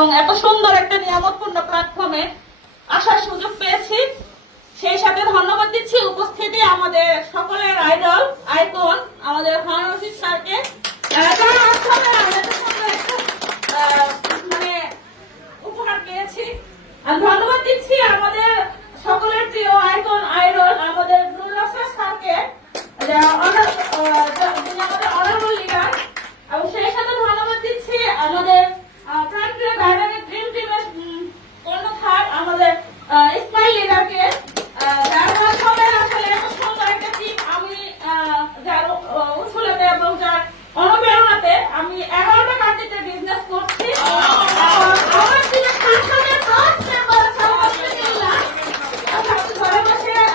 এবং এত সুন্দর একটা নিয়ামতপূর্ণ প্ল্যাটফর্মে আসার সুযোগ পেয়েছি। সেই সাথে ধন্যবাদ দিচ্ছি উপস্থিতি আমাদের সকলের আইডল আইকন আমাদের হারুন রশিদ স্যারকে, মানে উপহার পেয়েছি। আর ধন্যবাদ দিচ্ছি আমাদের সকলের প্রিয় আইকন আইডল আমাদের স্যারকে, যিনি আমাদের অনারেবল লিডার। এবং সেই সাথে ধন্যবাদ দিচ্ছি আমাদের প্রাণপ্রিয় ডাইনামিক ড্রিম টিমের কর্ণধার আমাদের ইসমাইল লিডারকে, যার মাধ্যমে আসলে এত সুন্দর একটা টিম আমি যার উৎসলাতে এবং যার অনুপ্রেরণাতে আমি 11টা কান্ট্রিতে বিজনেস করছি। আমার টিমের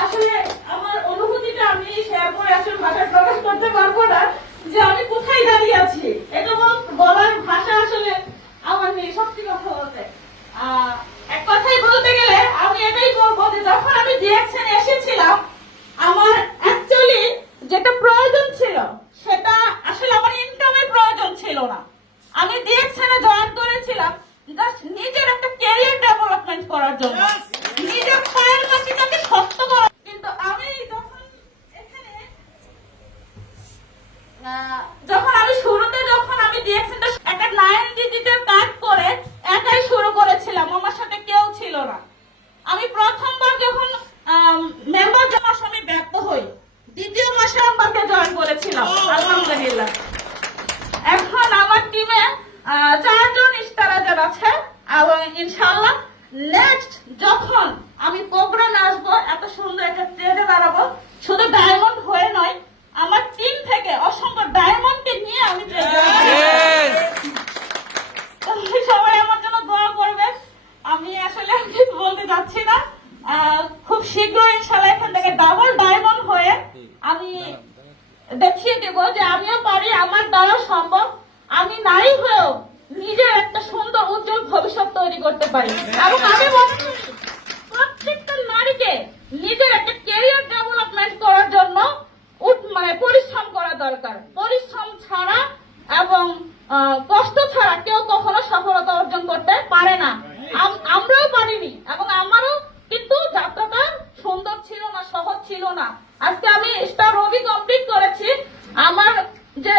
আসলে আমার অনুভূতিটা আমি শেয়ার করে আসলে ভাষায় প্রকাশ করতে পারবো না যে আমি কোথায় দাঁড়িয়ে আছি। এটা বলার ভাষা আসলে আমার নেই সত্যি কথা বলতে। এক কথাই বলতে গেলে আমি এটাই বলবো যে যখন আমি ডিএক্সএন এসেছিলাম আমার অ্যাকচুয়ালি যেটা প্রয়োজন ছিল সেটা আসলে আমার ইনকামের প্রয়োজন ছিল না। আমি ডিএক্সএন এ জয়েন করেছিলাম জাস্ট নিজের একটা ক্যারিয়ার ডেভেলপমেন্ট করার জন্য, নিজের পায়ের মাটিটাকে শক্ত করার। কিন্তু আমি যখন আমি শুরুতে যখন আমি ডিএক্সএনটা একটা 9 ডিজিটের কাজ করে একাই শুরু করেছিলাম, আমার সাথে কেউ ছিল না। আমি প্রথমবার যখন মেম্বার জমার সময় ব্যর্থ হই, দ্বিতীয় মাসে আমাকে জয়েন করেছিলাম আলহামদুলিল্লাহ। এখন আমার টিমে 4 জন স্টারাজার আছে এবং ইনশাআল্লাহ নেক্সট যখন আমি প্রোগ্রামে আসবো এত সুন্দর একটা ট্রেডে দাঁড়াবো, শুধু ডায়মন্ড হয়ে নয় আমার টিম থেকে অসংখ্য ডায়মন্ডকে নিয়ে আমি ট্রেডে সবাই আমার জন্য দোয়া করবেন। আমি আসলে কিছু বলতে যাচ্ছি না, খুব শীঘ্রই ইনশাআল্লাহ এখান থেকে ডাবল ডায়মন্ড হয়ে আমি দেখিয়ে দেব যে আমিও পারি, আমার দ্বারা সম্ভব। আমি নারী হয়েও নিজের একটা সুন্দর উজ্জ্বল ভবিষ্যৎ তৈরি করতে পারি এবং আমি মনে করি প্রত্যেকটা নারীকে নিজের একটা ক্যারিয়ার ডেভেলপমেন্ট করার জন্য মানে পরিশ্রম করা দরকার। পরিশ্রম ছাড়া এবং কষ্ট ছাড়া কেউ কখনো সফলতা অর্জন করতে পারে না। আমরাও পারিনি এবং আমারও কিন্তু যাত্রাটা সুন্দর ছিল না, সহজ ছিল না। আজকে আমি স্টার রবি কমপ্লিট করেছি, আমার যে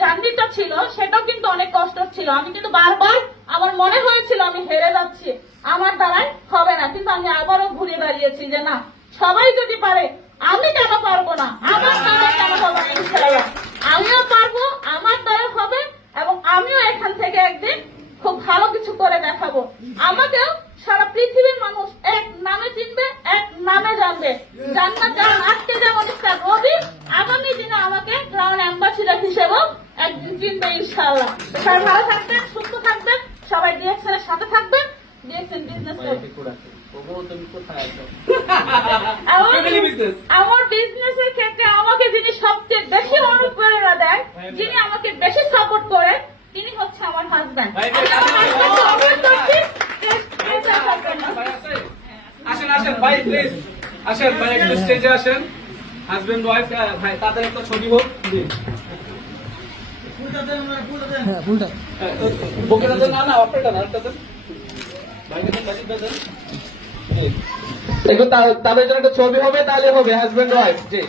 জার্নিটা ছিল সেটাও কিন্তু অনেক কষ্ট ছিল। আমি কিন্তু বারবার আমার মনে হয়েছিল আমি হেরে যাচ্ছি, আমার দ্বারাই হবে না, কিন্তু আমি আবারও ঘুরে দাঁড়িয়েছি যে না, সবাই যদি পারে আমি কেন পারবো না, আমার দ্বারা কেন হবে না, ইনশাআল্লাহ আমিও পারবো, আমার দ্বারা হবে এবং আমিও এখান থেকে একদিন খুব ভালো কিছু করে দেখাবো। আমাকেও সারা পৃথিবীর মানুষ এক নামে চিনবে, এক নামে জানবে। জান্নাত জাহান আজকে যেমন স্টার রবি, আগামী দিনে আমাকে গ্রাউন্ড অ্যাম্বাসিডার হিসেবেও একদিন চিনবে ইনশাআল্লাহ। সবাই ভালো থাকবেন, সুস্থ থাকবেন, সবাই ডিএক্সএন এর সাথে থাকবেন, ডিএক্সএন বিজনেস করবেন। আমার বিজনেসের ক্ষেত্রে আমাকে যিনি সবচেয়ে বেশি অনুপ্রেরণা দেয়, যিনি আমাকে বেশি সাপোর্ট করে, তিনি হচ্ছে আমার হাজব্যান্ড। আসেন আসেন ভাই, প্লিজ আসেন ভাই, একটু স্টেজে আসেন। হাজবেন্ড ওয়াইফ ভাই, তাদের একটা ছবি হোক। বুকে দেন না, অপারেটর না, তাদের তাদের জন্য একটা ছবি হবে, তাহলে হবে হাজবেন্ড ওয়াইফ। জি।